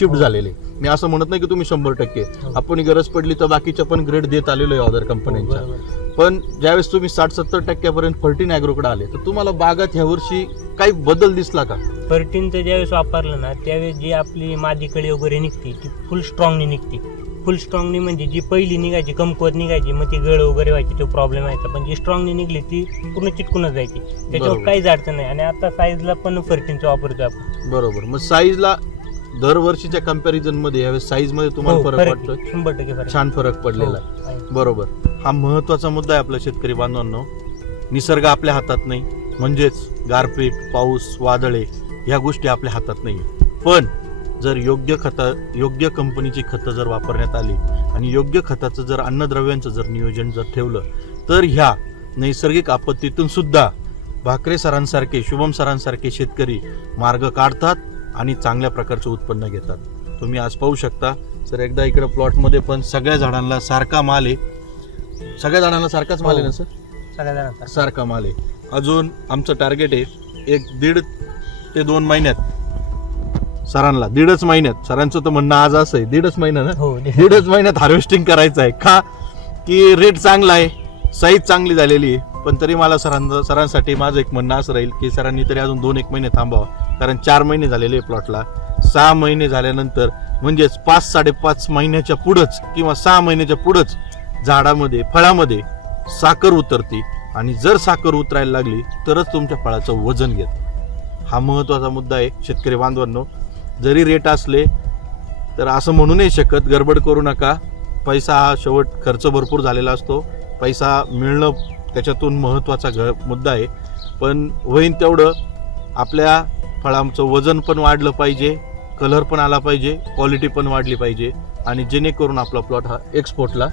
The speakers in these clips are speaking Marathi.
शिफ्ट झालेले. मी असं म्हणत नाही की तुम्ही 100%, आपण गरज पडली तर बाकीच्या पण ग्रेड देत आलेलो आहे अदर कंपन्यांच्या. पण ज्यावेळेस तुम्ही 60-70% फर्टीन ॲग्रोकडे आले तर तुम्हाला बागात ह्या वर्षी काही बदल दिसला का? फर्टीनचं ज्यावेळेस वापरलं ना त्यावेळेस जी आपली मादी कळी वगैरे निघते ती फुल स्ट्रॉंगनी निघते. फुल स्ट्रॉंगनी म्हणजे जी पहिली निघायची कमकुवत निघायची मग ती गळ वगैरे व्हायची, तो प्रॉब्लेम व्हायचा. पण जी स्ट्रॉंगनी निघली ती पूर्ण चिटकूनच जायची, त्याच्यावर काहीच अडचण नाही. आणि आता साईजला पण फर्टीनचं वापरतो आपण. बरोबर. मग साईजला दरवर्षीच्या कंपॅरिझन मध्ये यावेळेस साईज मध्ये तुम्हाला फरक वाटतो? 100% फरक, छान फरक पडलेला आहे. बरोबर. हा महत्वाचा मुद्दा आहे आपल्या शेतकरी बांधवांनो. निसर्ग आपल्या हातात नाही, म्हणजेच गारपीट, पाऊस, वादळे ह्या गोष्टी आपल्या हातात नाही. पण जर योग्य कंपनीची खतं जर वापरण्यात आली आणि योग्य खताचं जर अन्नद्रव्यांचं जर नियोजन जर ठेवलं तर ह्या नैसर्गिक आपत्तीतून सुद्धा भाकरे सरांसारखे, शुभम सरांसारखे शेतकरी मार्ग काढतात आणि चांगल्या प्रकारचं उत्पन्न घेतात. तुम्ही आज पाहू शकता सर, एकदा इकडे प्लॉटमध्ये पण सगळ्या झाडांना सारखा माल आहे. सगळ्या झाडांना सारखाच माल आहे ना सर? सगळ्या जणांचा सारखा माल आहे. अजून आमचं टार्गेट आहे 1.5 ते 2 महिन्यात सरांना, 1.5 महिन्यात, सरांचं तर म्हणणं आज असं आहे 1.5 महिना ना, 1.5 महिन्यात हार्वेस्टिंग करायचं आहे. का की रेट चांगला आहे, साईज चांगली झालेली आहे. पण तरी मला सरांसाठी माझं एक म्हणणं असं राहील की सरांनी तरी अजून 2-1 महिने थांबावं. कारण 4 महिने झालेले प्लॉटला. 6 महिने झाल्यानंतर म्हणजेच 5-5.5 महिन्याच्या पुढंच किंवा 6 महिन्याच्या पुढंच झाडामध्ये, फळामध्ये साखर उतरते. आणि जर साखर उतरायला लागली तरच तुमच्या फळाचं वजन घेत. हा महत्त्वाचा मुद्दा आहे शेतकरी बांधवांनो. जरी रेट असले तर असं म्हणू नाही शकत गडबड करू नका. पैसा हा शेवट खर्च भरपूर झालेला असतो. पैसा मिळणं त्याच्यातून महत्त्वाचा मुद्दा आहे. पण होईन तेवढं आपल्या फळांचं वजन पण वाढलं पाहिजे, कलर पण आला पाहिजे, क्वालिटी पण वाढली पाहिजे आणि जेणेकरून आपला प्लॉट हा एक्सपोर्टला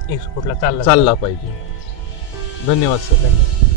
चालला पाहिजे. धन्यवाद सर.